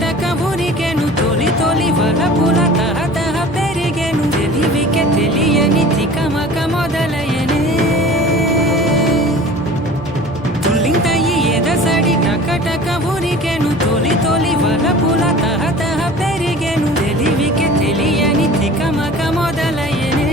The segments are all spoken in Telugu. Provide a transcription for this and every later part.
టక ఊరికెను తొలి తొలి వలపుల తహతహ పెరిగెను తెలివికే తెలియని తికమక మొదలయ్యనే తుల్లింతయి ఎదసడి టక టక ఊరికెను తొలి తొలి వలపుల తహతహ పెరిగెను తెలివికే తెలియని తికమక మొదలయ్యనే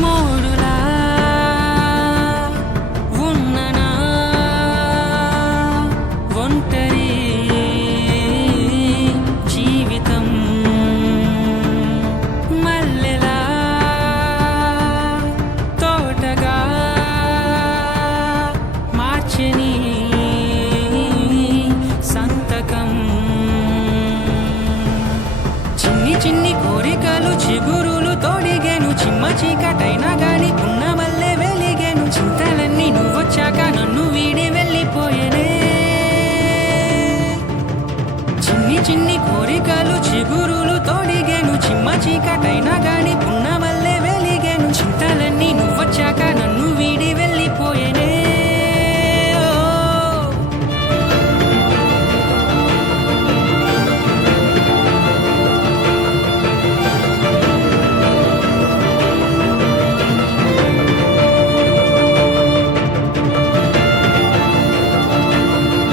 మోడులా ఉన్ననా ఒంటరి జీవితం మల్లెలా తోటగా మార్చని సంతకం చిన్ని చిన్ని కోరికలు చిగురులు తోడిగేను చిమ్మ చీకటైనా గాని ఉన్న మల్లె వెలిగేను చింతలన్నీ నువ్వొచ్చాక నన్ను వీడి వెళ్ళిపోయేనే చిన్ని చిన్ని కోరికలు చిగురు